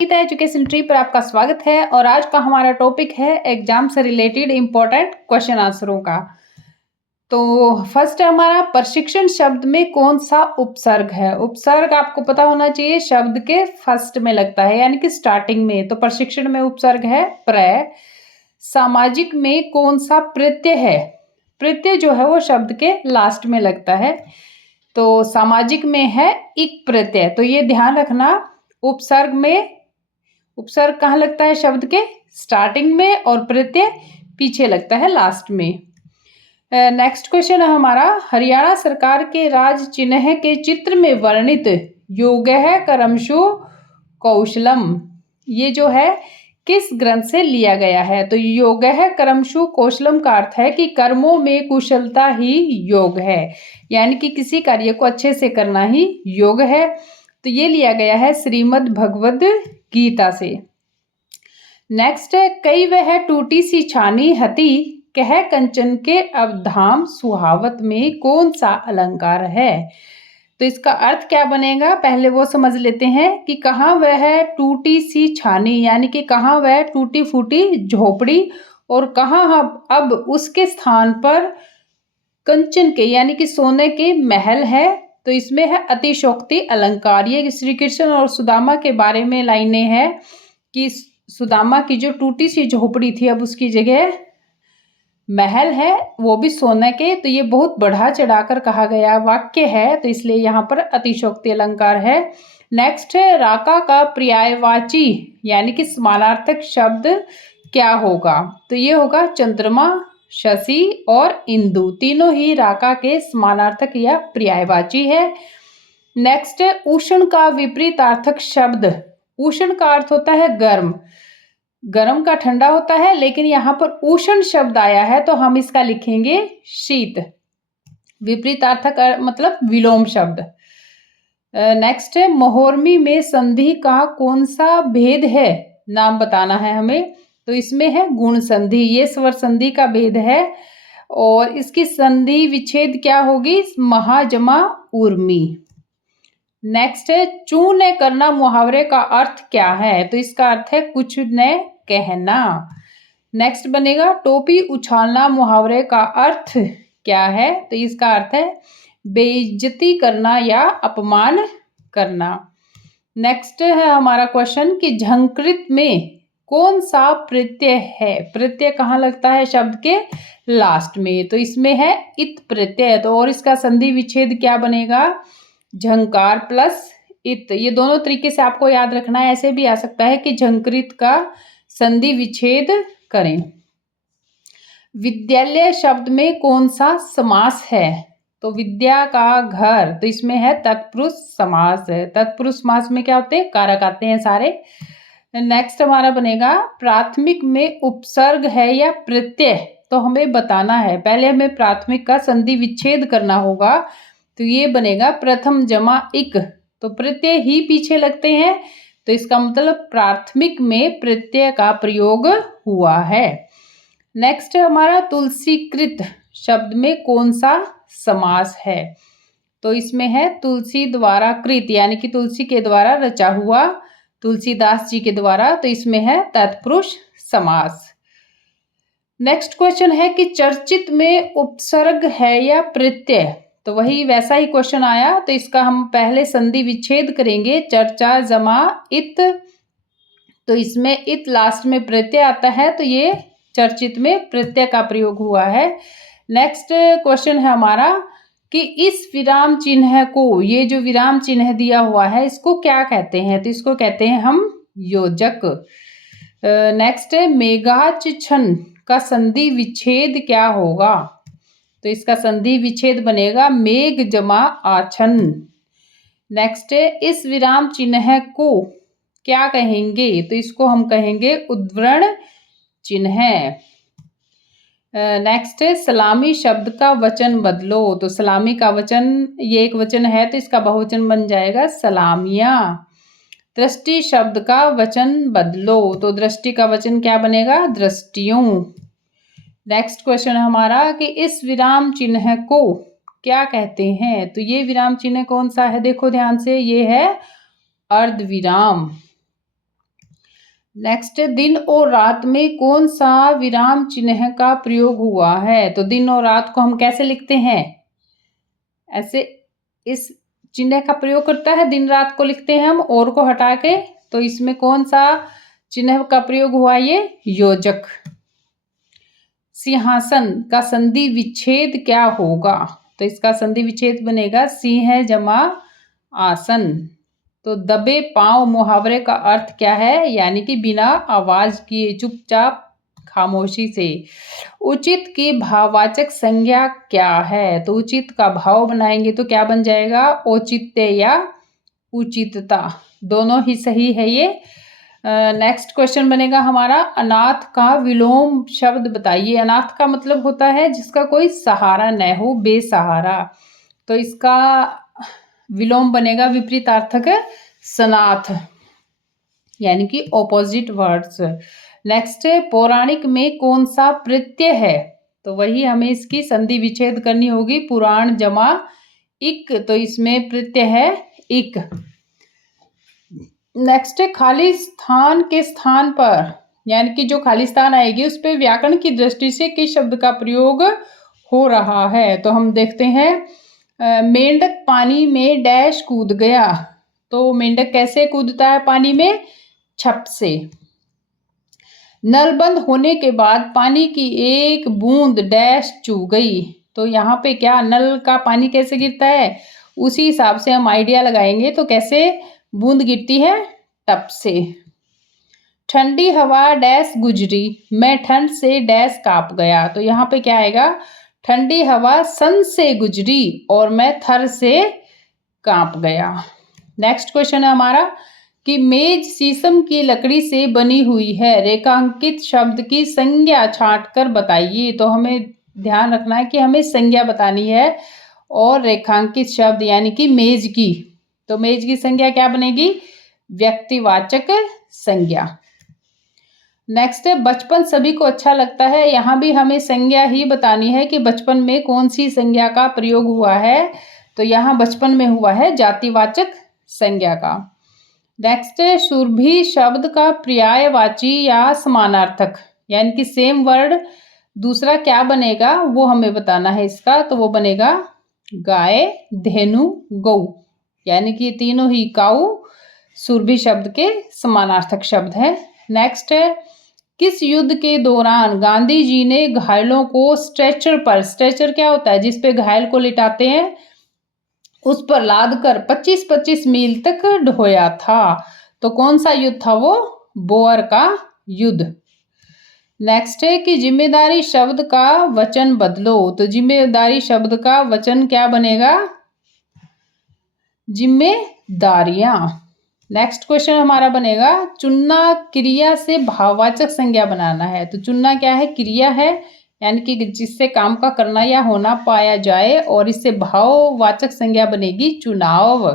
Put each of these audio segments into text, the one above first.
Gita education tree पर आपका स्वागत है और आज का हमारा टॉपिक है एग्जाम से रिलेटेड इंपॉर्टेंट क्वेश्चन आंसरों का। तो फर्स्ट है हमारा प्रशिक्षण शब्द में कौन सा उपसर्ग है। उपसर्ग आपको पता होना चाहिए शब्द के फर्स्ट में लगता है यानी कि स्टार्टिंग में। तो प्रशिक्षण में उपसर्ग है प्रत्यय। सामाजिक में कौन सा प्रत्यय है। प्रत्यय जो है वो शब्द के लास्ट में लगता है। तो सामाजिक में है इक प्रत्यय। तो ये ध्यान रखना, उपसर्ग में उपसर्ग कहाँ लगता है शब्द के स्टार्टिंग में और प्रत्यय पीछे लगता है लास्ट में। नेक्स्ट क्वेश्चन है हमारा, हरियाणा सरकार के राज चिन्ह के चित्र में वर्णित योगः कर्मसु कौशलम ये जो है किस ग्रंथ से लिया गया है। तो योगः कर्मसु कौशलम का अर्थ है कि कर्मों में कुशलता ही योग है, यानी कि किसी कार्य को अच्छे से करना ही योग है। तो ये लिया गया है श्रीमद् भगवद गीता से। नेक्स्ट है, कई वह टूटी सी छानी हती कह कंचन के अवधाम सुहावत में कौन सा अलंकार है। तो इसका अर्थ क्या बनेगा पहले वो समझ लेते हैं कि कहाँ वह टूटी सी छानी यानी कि कहाँ वह टूटी फूटी झोपड़ी और कहाँ अब उसके स्थान पर कंचन के यानी कि सोने के महल है। तो इसमें है अतिशोक्ति अलंकार। ये श्री कृष्ण और सुदामा के बारे में लाइनें हैं कि सुदामा की जो टूटी सी झोपड़ी थी अब उसकी जगह महल है, वो भी सोने के। तो ये बहुत बढ़ा चढ़ाकर कहा गया वाक्य है, तो इसलिए यहाँ पर अतिशोक्ति अलंकार है। नेक्स्ट है, राका का पर्यायवाची यानी कि समानार्थक शब्द क्या होगा। तो ये होगा चंद्रमा, शशि और इंदु, तीनों ही राका के समानार्थक या पर्यायवाची है। नेक्स्ट है, उष्ण का विपरीतार्थक शब्द। उष्ण का अर्थ होता है गर्म, गर्म का ठंडा होता है, लेकिन यहाँ पर उष्ण शब्द आया है तो हम इसका लिखेंगे शीत। विपरीतार्थक मतलब विलोम शब्द। नेक्स्ट है, मोहर्मी में संधि का कौन सा भेद है, नाम बताना है हमें। तो इसमें है गुण संधि, ये स्वर संधि का भेद है और इसकी संधि विच्छेद क्या होगी, महाजमा उर्मी। नेक्स्ट है, चू ने करना मुहावरे का अर्थ क्या है। तो इसका अर्थ है कुछ ने कहना। नेक्स्ट बनेगा, टोपी उछालना मुहावरे का अर्थ क्या है। तो इसका अर्थ है बेइज्जती करना या अपमान करना। नेक्स्ट है हमारा क्वेश्चन कि झंकृत में कौन सा प्रत्यय है। प्रत्यय कहाँ लगता है शब्द के लास्ट में। तो इसमें है इत प्रत्यय। तो और इसका संधि विच्छेद क्या बनेगा, झंकार प्लस इत। ये दोनों तरीके से आपको याद रखना है। ऐसे भी आ सकता है कि झंकृत का संधि विच्छेद करें। विद्यालय शब्द में कौन सा समास है। तो विद्या का घर, तो इसमें है तत्पुरुष समास है। तत्पुरुष समास में क्या होते हैं, कारक आते हैं सारे। नेक्स्ट हमारा बनेगा, प्राथमिक में उपसर्ग है या प्रत्यय। तो हमें बताना है, पहले हमें प्राथमिक का संधि विच्छेद करना होगा। तो ये बनेगा प्रथम जमा इक। तो प्रत्यय ही पीछे लगते हैं, तो इसका मतलब प्राथमिक में प्रत्यय का प्रयोग हुआ है। नेक्स्ट हमारा, तुलसीकृत शब्द में कौन सा समास है। तो इसमें है तुलसी द्वारा कृत यानी कि तुलसी के द्वारा रचा हुआ, तुलसीदास जी के द्वारा। तो इसमें है तत्पुरुष समास। नेक्स्ट क्वेश्चन है कि चर्चित में उपसर्ग है या प्रत्यय। तो वही वैसा ही क्वेश्चन आया, तो इसका हम पहले संधि विच्छेद करेंगे। चर्चा जमा इत, तो इसमें इत लास्ट में प्रत्यय आता है, तो ये चर्चित में प्रत्यय का प्रयोग हुआ है। नेक्स्ट क्वेश्चन है हमारा कि इस विराम चिन्ह को, ये जो विराम चिन्ह दिया हुआ है इसको क्या कहते हैं। तो इसको कहते हैं हम योजक। नेक्स्ट है, मेघाच्छन्न का संधि विच्छेद क्या होगा। तो इसका संधि विच्छेद बनेगा मेघ जमा आच्छन्न। नेक्स्ट है, इस विराम चिन्ह को क्या कहेंगे। तो इसको हम कहेंगे उद्धरण चिन्ह। नेक्स्ट है, सलामी शब्द का वचन बदलो। तो सलामी का वचन, ये एक वचन है तो इसका बहुवचन बन जाएगा सलामियाँ। दृष्टि शब्द का वचन बदलो। तो दृष्टि का वचन क्या बनेगा, दृष्टियों। नेक्स्ट क्वेश्चन हमारा कि इस विराम चिन्ह को क्या कहते हैं। तो ये विराम चिन्ह कौन सा है, देखो ध्यान से, ये है अर्धविराम। नेक्स्ट, दिन और रात में कौन सा विराम चिन्ह का प्रयोग हुआ है? तो दिन और रात को हम कैसे लिखते हैं? ऐसे इस चिन्ह का प्रयोग करता है, दिन रात को लिखते हैं हम और को हटा के। तो इसमें कौन सा चिन्ह का प्रयोग हुआ? ये योजक। सिंहासन का संधि विच्छेद क्या होगा? तो इसका संधि विच्छेद बनेगा सिंह जमा आसन। तो दबे पांव मुहावरे का अर्थ क्या है? यानी कि बिना आवाज किए, चुपचाप, खामोशी से। उचित की भाववाचक संज्ञा क्या है? तो उचित का भाव बनाएंगे तो क्या बन जाएगा? औचित्य या उचितता, दोनों ही सही है ये। नेक्स्ट क्वेश्चन बनेगा हमारा, अनाथ का विलोम शब्द बताइए। अनाथ का मतलब होता है जिसका कोई सहारा न हो, बेसहारा। तो इसका विलोम बनेगा विपरीतार्थक सनाथ, यानी कि ऑपोजिट वर्ड्स। नेक्स्ट, पौराणिक में कौन सा प्रत्यय है? तो वही हमें इसकी संधि विच्छेद करनी होगी, पुराण जमा इक। तो इसमें प्रत्यय है इक। नेक्स्ट, खाली स्थान के स्थान पर, यानी कि जो खाली स्थान आएगी उस पर व्याकरण की दृष्टि से किस शब्द का प्रयोग हो रहा है? तो हम देखते हैं, मेंढक पानी में डैश कूद गया। तो मेंढक कैसे कूदता है पानी में? छप से। नल बंद होने के बाद पानी की एक बूंद डैश चू गई। तो यहाँ पे क्या, नल का पानी कैसे गिरता है? उसी हिसाब से हम आइडिया लगाएंगे। तो कैसे बूंद गिरती है? टप से। ठंडी हवा डैश गुजरी, मैं ठंड से डैश कांप गया। तो यहाँ पे क्या आएगा? ठंडी हवा सन से गुजरी और मैं थर से कांप गया। नेक्स्ट क्वेश्चन है हमारा कि मेज शीशम की लकड़ी से बनी हुई है, रेखांकित शब्द की संज्ञा छांटकर बताइए। तो हमें ध्यान रखना है कि हमें संज्ञा बतानी है और रेखांकित शब्द यानी कि मेज की। तो मेज की संज्ञा क्या बनेगी? व्यक्तिवाचक संज्ञा। नेक्स्ट है, बचपन सभी को अच्छा लगता है। यहाँ भी हमें संज्ञा ही बतानी है कि बचपन में कौन सी संज्ञा का प्रयोग हुआ है। तो यहाँ बचपन में हुआ है जातिवाचक संज्ञा का। नेक्स्ट है, सुरभि शब्द का पर्यायवाची या समानार्थक, यानी कि सेम वर्ड दूसरा क्या बनेगा वो हमें बताना है इसका। तो वो बनेगा गाय, धेनु, गौ, यानी कि तीनों ही काऊ सुरभि शब्द के समानार्थक शब्द हैं। नेक्स्ट है, किस युद्ध के दौरान गांधी जी ने घायलों को स्ट्रेचर पर, स्ट्रेचर क्या होता है? जिस पे घायल को लिटाते हैं, उस पर लाद कर 25-25 मील तक ढोया था। तो कौन सा युद्ध था वो? बोअर का युद्ध। नेक्स्ट है कि जिम्मेदारी शब्द का वचन बदलो। तो जिम्मेदारी शब्द का वचन क्या बनेगा? जिम्मेदारियां। नेक्स्ट क्वेश्चन हमारा बनेगा, चुनना क्रिया से भाववाचक संज्ञा बनाना है। तो चुनना क्या है? क्रिया है, यानी कि जिससे काम का करना या होना पाया जाए, और इससे भाववाचक संज्ञा बनेगी चुनाव।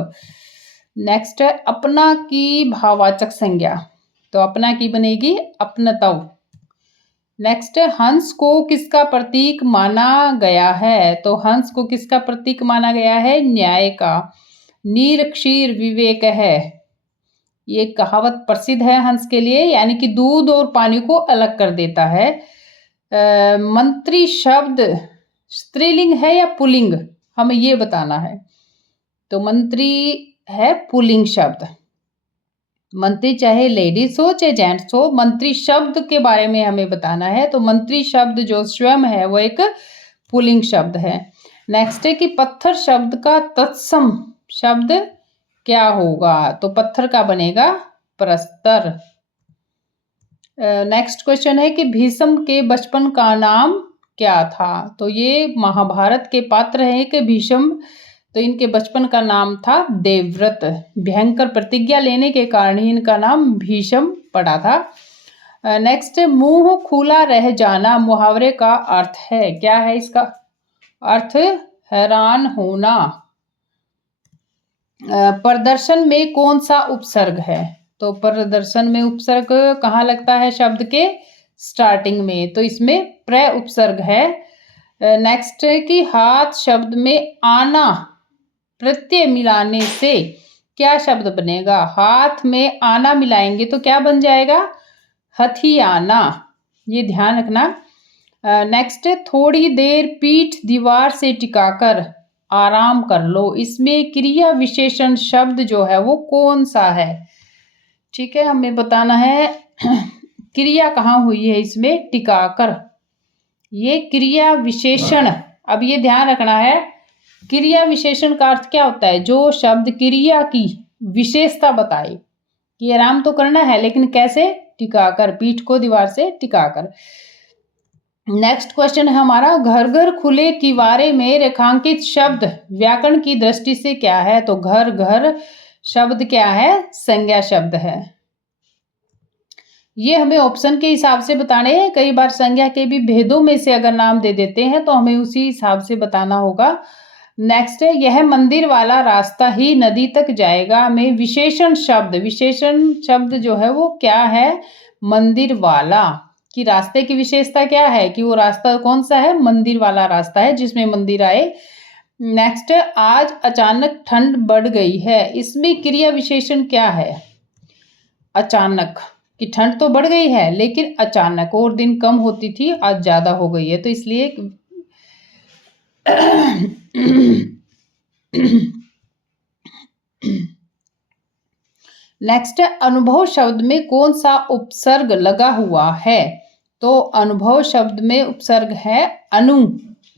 नेक्स्ट है, अपना की भाववाचक संज्ञा। तो अपना की बनेगी अपनतव। नेक्स्ट है, हंस को किसका प्रतीक माना गया है? तो हंस को किसका प्रतीक माना गया है? न्याय का। नीर क्षीर विवेक है, ये कहावत प्रसिद्ध है हंस के लिए, यानी कि दूध और पानी को अलग कर देता है। मंत्री शब्द स्त्रीलिंग है या पुल्लिंग, हमें ये बताना है। तो मंत्री है पुल्लिंग शब्द। मंत्री चाहे लेडीज हो चाहे जेंट्स हो, मंत्री शब्द के बारे में हमें बताना है। तो मंत्री शब्द जो स्वयं है वो एक पुल्लिंग शब्द है। नेक्स्ट है कि पत्थर शब्द का तत्सम शब्द क्या होगा? तो पत्थर का बनेगा प्रस्तर। नेक्स्ट क्वेश्चन है कि भीष्म के बचपन का नाम क्या था? तो ये महाभारत के पात्र हैं कि भीष्म, तो इनके बचपन का नाम था देवव्रत। भयंकर प्रतिज्ञा लेने के कारण ही इनका नाम भीष्म पड़ा था। नेक्स्ट, मुंह खुला रह जाना मुहावरे का अर्थ है, क्या है इसका अर्थ? हैरान होना। प्रदर्शन में कौन सा उपसर्ग है? तो प्रदर्शन में उपसर्ग कहाँ लगता है? शब्द के स्टार्टिंग में, तो इसमें प्र उपसर्ग है। नेक्स्ट है कि हाथ शब्द में आना प्रत्यय मिलाने से क्या शब्द बनेगा? हाथ में आना मिलाएंगे तो क्या बन जाएगा? हथियाना, ये ध्यान रखना। नेक्स्ट, थोड़ी देर पीठ दीवार से टिकाकर आराम कर लो, इसमें क्रिया विशेषण शब्द जो है वो कौन सा है? ठीक है, हमें बताना है क्रिया कहाँ हुई है इसमें, टिकाकर, ये क्रिया विशेषण। अब ये ध्यान रखना है, क्रिया विशेषण का अर्थ क्या होता है? जो शब्द क्रिया की विशेषता बताए कि आराम तो करना है लेकिन कैसे? टिकाकर, पीठ को दीवार से टिकाकर। नेक्स्ट क्वेश्चन है हमारा, घर घर खुले किवारे में रेखांकित शब्द व्याकरण की दृष्टि से क्या है? तो घर घर शब्द क्या है? संज्ञा शब्द है। ये हमें ऑप्शन के हिसाब से बताने हैं, कई बार संज्ञा के भी भेदों में से अगर नाम दे देते हैं तो हमें उसी हिसाब से बताना होगा। नेक्स्ट है, यह मंदिर वाला रास्ता ही नदी तक जाएगा में विशेषण शब्द जो है वो क्या है? मंदिर वाला, कि रास्ते की विशेषता क्या है कि वो रास्ता कौन सा है? मंदिर वाला रास्ता है जिसमें मंदिर आए। नेक्स्ट, आज अचानक ठंड बढ़ गई है, इसमें क्रिया विशेषण क्या है? अचानक, कि ठंड तो बढ़ गई है लेकिन अचानक, और दिन कम होती थी आज ज्यादा हो गई है, तो इसलिए नेक्स्ट, अनुभव शब्द में कौन सा उपसर्ग लगा हुआ है? तो अनुभव शब्द में उपसर्ग है अनु।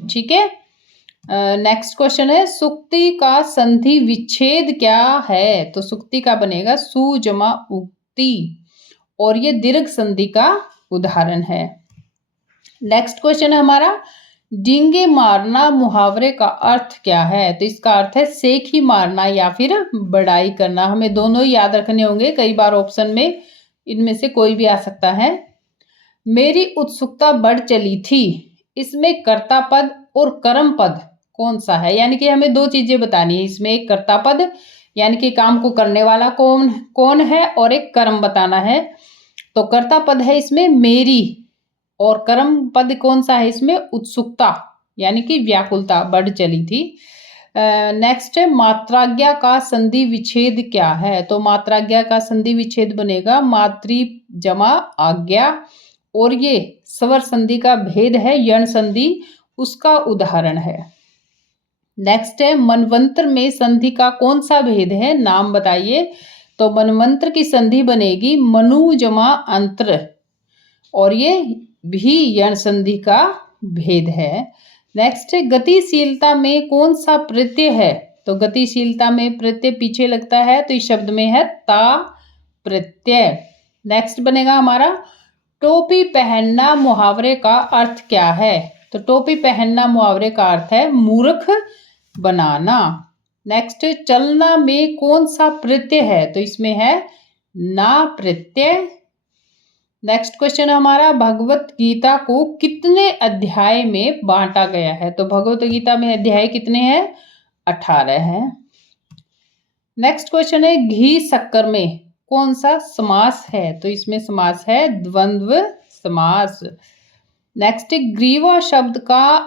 ठीक है, नेक्स्ट क्वेश्चन है, सुक्ति का संधि विच्छेद क्या है? तो सुक्ति का बनेगा सु जमा उक्ति, और ये दीर्घ संधि का उदाहरण है। नेक्स्ट क्वेश्चन है हमारा, डींगे मारना मुहावरे का अर्थ क्या है? तो इसका अर्थ है सेक ही मारना या फिर बड़ाई करना। हमें दोनों ही याद रखने होंगे, कई बार ऑप्शन में इनमें से कोई भी आ सकता है। मेरी उत्सुकता बढ़ चली थी, इसमें कर्ता पद और कर्म पद कौन सा है? यानी कि हमें दो चीजें बतानी है इसमें, एक कर्ता पद यानी कि काम को करने वाला कौन है, और एक कर्म बताना है। तो कर्ता पद है इसमें मेरी, और कर्म पद कौन सा है इसमें? उत्सुकता यानी कि व्याकुलता बढ़ चली थी। नेक्स्ट, मात्राज्ञा का संधि विच्छेद क्या है? तो मात्राज्ञा का संधि विच्छेद बनेगा मातृ जमा आज्ञा, और ये स्वर संधि का भेद है यण संधि, उसका उदाहरण है। नेक्स्ट है, मनवंतर में संधि का कौन सा भेद है? नाम बताइए। तो मनवंतर की संधि बनेगी मनु जमा अंतर, और ये भी यण संधि का भेद है। नेक्स्ट, गतिशीलता में कौन सा प्रत्यय है? तो गतिशीलता में प्रत्यय पीछे लगता है, तो इस शब्द में है ता प्रत्यय। नेक्स्ट बनेगा हमारा, टोपी पहनना मुहावरे का अर्थ क्या है? तो टोपी पहनना मुहावरे का अर्थ है मूर्ख बनाना। नेक्स्ट, चलना में कौन सा प्रत्यय है? तो इसमें है ना प्रत्यय। नेक्स्ट क्वेश्चन हमारा, भगवत गीता को कितने अध्याय में बांटा गया है? तो भगवत गीता में अध्याय कितने हैं? 18 है। नेक्स्ट क्वेश्चन है, घी शक्कर में कौन सा समास है? तो इसमें समास है द्वंद्व समास। नेक्स्ट, ग्रीवा शब्द का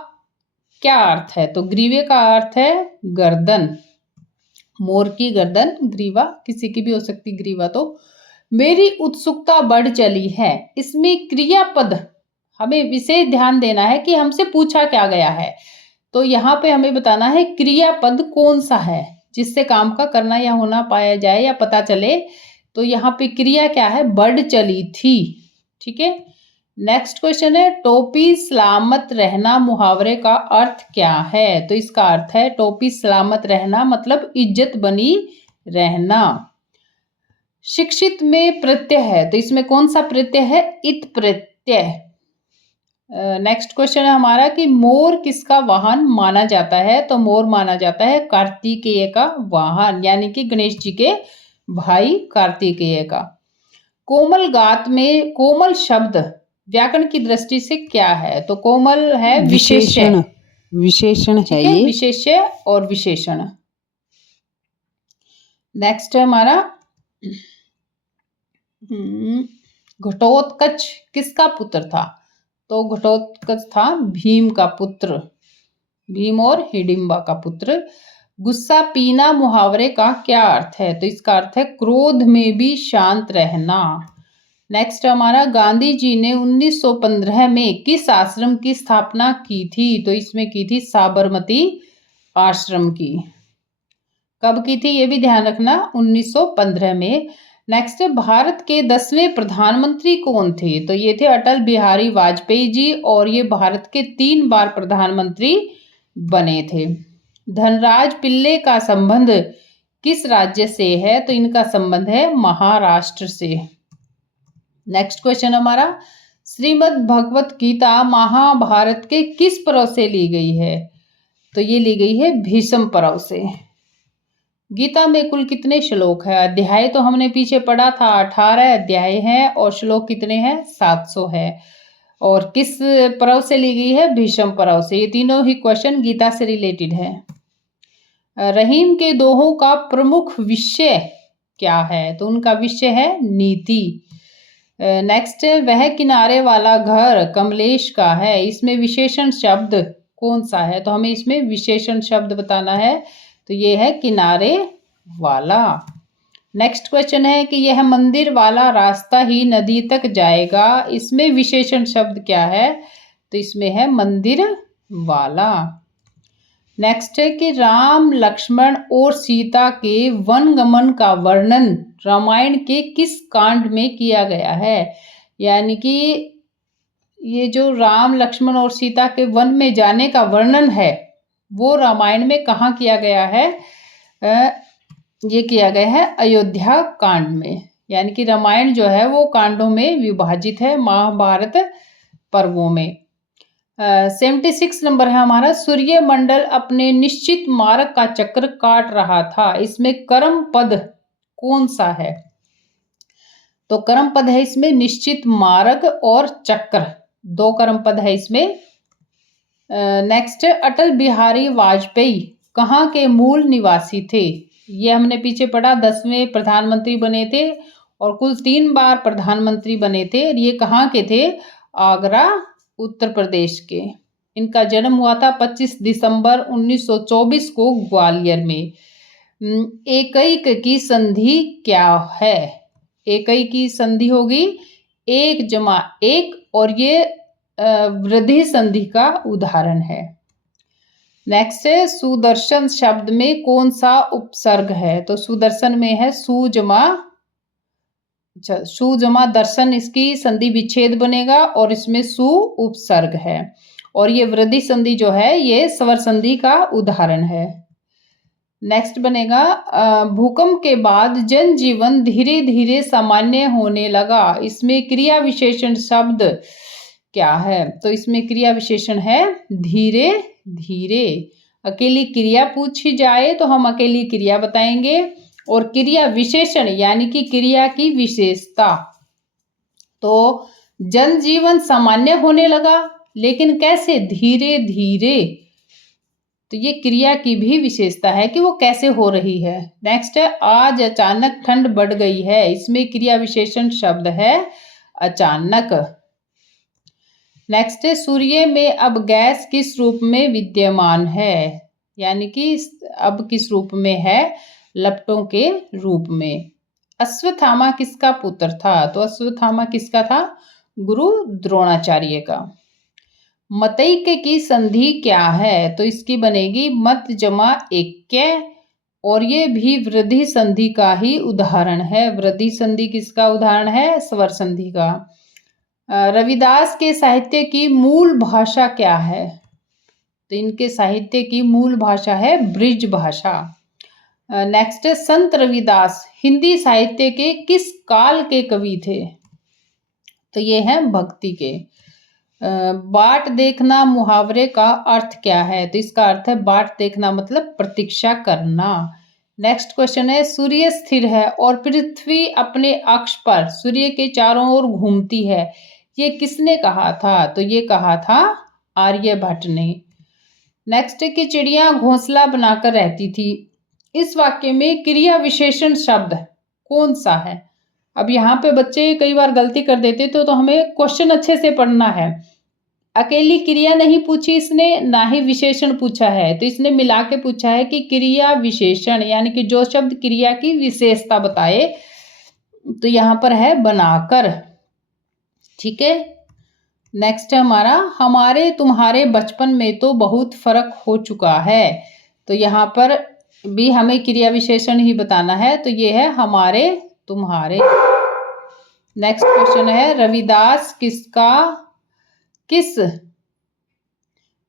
क्या अर्थ है? तो ग्रीवे का अर्थ है गर्दन, मोर की गर्दन ग्रीवा, किसी की भी हो सकती ग्रीवा। तो मेरी उत्सुकता बढ़ चली है, इसमें क्रियापद हमें विशेष ध्यान देना है कि हमसे पूछा क्या गया है। तो यहाँ पे हमें बताना है क्रियापद कौन सा है जिससे काम का करना या होना पाया जाए या पता चले। तो यहाँ पे क्रिया क्या है? बढ़ चली थी। ठीक है, नेक्स्ट क्वेश्चन है, टोपी सलामत रहना मुहावरे का अर्थ क्या है? तो इसका अर्थ है टोपी सलामत रहना मतलब इज्जत बनी रहना। शिक्षित में प्रत्यय है, तो इसमें कौन सा प्रत्यय है? इत प्रत्यय। नेक्स्ट क्वेश्चन है हमारा कि मोर किसका वाहन माना जाता है? तो मोर माना जाता है कार्तिकेय का वाहन, यानी कि गणेश जी के भाई कार्तिकेय का। कोमल गात में कोमल शब्द व्याकरण की दृष्टि से क्या है? तो कोमल है विशेषण, विशेषण है ये, विशेष्य और विशेषण। नेक्स्ट है हमारा, घटोत्कच किसका पुत्र था? तो घटोत्कच था भीम का पुत्र, भीम और हिडिंबा का पुत्र। गुस्सा पीना मुहावरे का क्या अर्थ है? तो इसका अर्थ है क्रोध में भी शांत रहना। नेक्स्ट हमारा, गांधी जी ने 1915 में किस आश्रम की स्थापना की थी? तो इसमें की थी साबरमती आश्रम की। कब की थी ये भी ध्यान रखना, 1915 में। नेक्स्ट, भारत के 10वें प्रधानमंत्री कौन थे? तो ये थे अटल बिहारी वाजपेयी जी, और ये भारत के 3 बार प्रधानमंत्री बने थे। धनराज पिल्ले का संबंध किस राज्य से है? तो इनका संबंध है महाराष्ट्र से। नेक्स्ट क्वेश्चन हमारा, श्रीमद् भगवत गीता महाभारत के किस पर्व से ली गई है? तो ये ली गई है भीष्म पर्व से। गीता में कुल कितने श्लोक है? अध्याय तो हमने पीछे पढ़ा था, 18 अध्याय हैं, और श्लोक कितने हैं? 700 है। और किस पर्व से ली गई है? भीष्म पर्व से। ये तीनों ही क्वेश्चन गीता से रिलेटेड है। रहीम के दोहों का प्रमुख विषय क्या है? तो उनका विषय है नीति। नेक्स्ट, वह किनारे वाला घर कमलेश का है, इसमें विशेषण शब्द कौन सा है? तो हमें इसमें विशेषण शब्द बताना है, तो ये है किनारे वाला। नेक्स्ट क्वेश्चन है कि यह मंदिर वाला रास्ता ही नदी तक जाएगा, इसमें विशेषण शब्द क्या है? तो इसमें है मंदिर वाला। नेक्स्ट है कि राम, लक्ष्मण और सीता के वन गमन का वर्णन रामायण के किस कांड में किया गया है? यानी कि ये जो राम, लक्ष्मण और सीता के वन में जाने का वर्णन है वो रामायण में कहाँ किया गया है? ये किया गया है अयोध्या कांड में। यानी कि रामायण जो है वो कांडों में विभाजित है महाभारत पर्वों में। 76 नंबर है हमारा, सूर्य मंडल अपने निश्चित मार्ग का चक्र काट रहा था, इसमें कर्म पद कौन सा है? तो कर्म पद है इसमें निश्चित मार्ग और चक्र, 2 कर्म पद है इसमें। नेक्स्ट, अटल बिहारी वाजपेयी कहाँ के मूल निवासी थे? ये हमने पीछे पढ़ा, 10वें प्रधानमंत्री बने थे और कुल 3 बार प्रधानमंत्री बने थे। ये कहाँ के थे? आगरा, उत्तर प्रदेश के। इनका जन्म हुआ था 25 दिसंबर 1924 को ग्वालियर में। एकैक की संधि क्या है? एकैक की संधि होगी 1+1, और ये वृद्धि संधि का उदाहरण है। नेक्स्ट है, सुदर्शन शब्द में कौन सा उपसर्ग है? तो सुदर्शन में है सु जमा दर्शन, इसकी संधि विच्छेद बनेगा और इसमें सु उपसर्ग है। और ये वृद्धि संधि जो है ये स्वर संधि का उदाहरण है। नेक्स्ट बनेगा, भूकंप के बाद जनजीवन धीरे धीरे सामान्य होने लगा, इसमें क्रिया विशेषण शब्द क्या है? तो इसमें क्रिया विशेषण है धीरे धीरे। अकेली क्रिया पूछी जाए तो हम अकेली क्रिया बताएंगे, और क्रिया विशेषण यानी कि क्रिया की विशेषता। तो जनजीवन सामान्य होने लगा, लेकिन कैसे? धीरे धीरे। तो ये क्रिया की भी विशेषता है कि वो कैसे हो रही है। नेक्स्ट है, आज अचानक ठंड बढ़ गई है, इसमें क्रिया विशेषण शब्द है अचानक। नेक्स्ट है, सूर्य में अब गैस किस रूप में विद्यमान है? यानी कि अब किस रूप में है? लपटों के रूप में। अश्वत्थामा किसका पुत्र था? तो अश्वत्थामा किसका था? गुरु द्रोणाचार्य का। मतैक्य की संधि क्या है? तो इसकी बनेगी मत जमा ऐक्य, और ये भी वृद्धि संधि का ही उदाहरण है। वृद्धि संधि किसका उदाहरण है? स्वर संधि का। रविदास के साहित्य की मूल भाषा क्या है? तो इनके साहित्य की मूल भाषा है ब्रिज भाषा। नेक्स्ट, संत रविदास हिंदी साहित्य के किस काल के कवि थे? तो ये हैं भक्ति के। बाट देखना मुहावरे का अर्थ क्या है? तो इसका अर्थ है बाट देखना मतलब प्रतीक्षा करना। नेक्स्ट क्वेश्चन है, सूर्य स्थिर है और पृथ्वी अपने अक्ष पर सूर्य के चारों ओर घूमती है, ये किसने कहा था? तो ये कहा था आर्यभट्ट ने। नेक्स्ट, कि चिड़िया घोंसला बनाकर रहती थी, इस वाक्य में क्रिया विशेषण शब्द कौन सा है? अब यहाँ पे बच्चे कई बार गलती कर देते तो हमें क्वेश्चन अच्छे से पढ़ना है। अकेली क्रिया नहीं पूछी इसने, ना ही विशेषण पूछा है, तो इसने मिला के पूछा है कि क्रिया विशेषण, यानी कि जो शब्द क्रिया की विशेषता बताए। तो यहाँ पर है बनाकर। ठीक है। नेक्स्ट है हमारा, हमारे तुम्हारे बचपन में तो बहुत फर्क हो चुका है। तो यहाँ पर भी हमें क्रिया विशेषण ही बताना है, तो ये है हमारे तुम्हारे। नेक्स्ट क्वेश्चन है, रविदास किस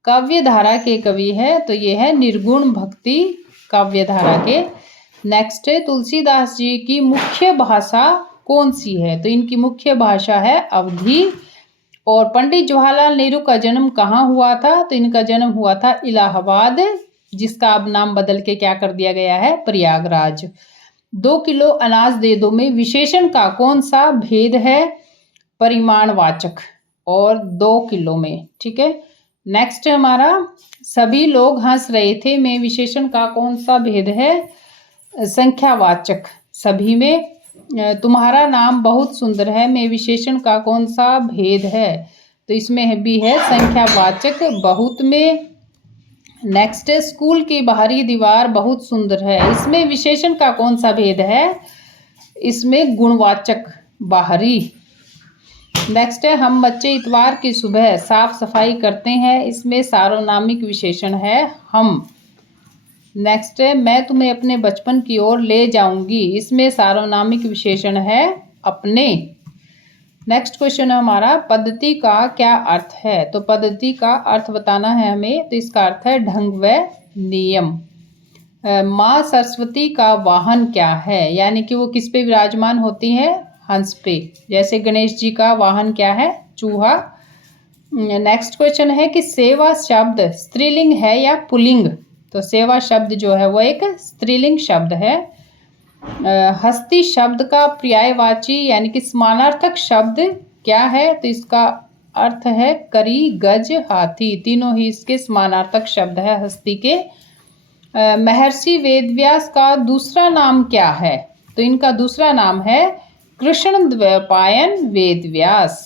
काव्य धारा के कवि है? तो ये है निर्गुण भक्ति काव्य धारा के। नेक्स्ट है, तुलसीदास जी की मुख्य भाषा कौन सी है? तो इनकी मुख्य भाषा है अवधी। और पंडित जवाहरलाल नेहरू का जन्म कहाँ हुआ था? तो इनका जन्म हुआ था इलाहाबाद, जिसका अब नाम बदल के क्या कर दिया गया है? प्रयागराज। 2 किलो अनाज दे दो में विशेषण का कौन सा भेद है? परिमाणवाचक। और 2 किलो में, ठीक है। नेक्स्ट है हमारा, सभी लोग हंस रहे थे में विशेषण का कौन सा भेद है? संख्यावाचक। सभी में। तुम्हारा नाम बहुत सुंदर है में विशेषण का कौन सा भेद है? तो इसमें भी है संख्यावाचक, बहुत में। नेक्स्ट है, स्कूल की बाहरी दीवार बहुत सुंदर है, इसमें विशेषण का कौन सा भेद है? इसमें गुणवाचक, बाहरी। नेक्स्ट है, हम बच्चे इतवार की सुबह साफ सफाई करते हैं, इसमें सार्वनामिक विशेषण है हम। नेक्स्ट है, मैं तुम्हें अपने बचपन की ओर ले जाऊंगी, इसमें सार्वनामिक विशेषण है अपने। नेक्स्ट क्वेश्चन है हमारा, पद्धति का क्या अर्थ है? तो पद्धति का अर्थ बताना है हमें, तो इसका अर्थ है ढंग व नियम। माँ सरस्वती का वाहन क्या है? यानी कि वो किस पे विराजमान होती है? हंस पे। जैसे गणेश जी का वाहन क्या है? चूहा। नेक्स्ट क्वेश्चन है कि सेवा शब्द स्त्रीलिंग है या पुल्लिंग? तो सेवा शब्द जो है वो एक स्त्रीलिंग शब्द है। हस्ती शब्द का पर्यायवाची यानी कि समानार्थक शब्द क्या है? तो इसका अर्थ है करी, गज, हाथी। तीनों ही इसके समानार्थक शब्द है हस्ती के। महर्षि वेदव्यास का दूसरा नाम क्या है? तो इनका दूसरा नाम है कृष्णद्वैपायन वेदव्यास।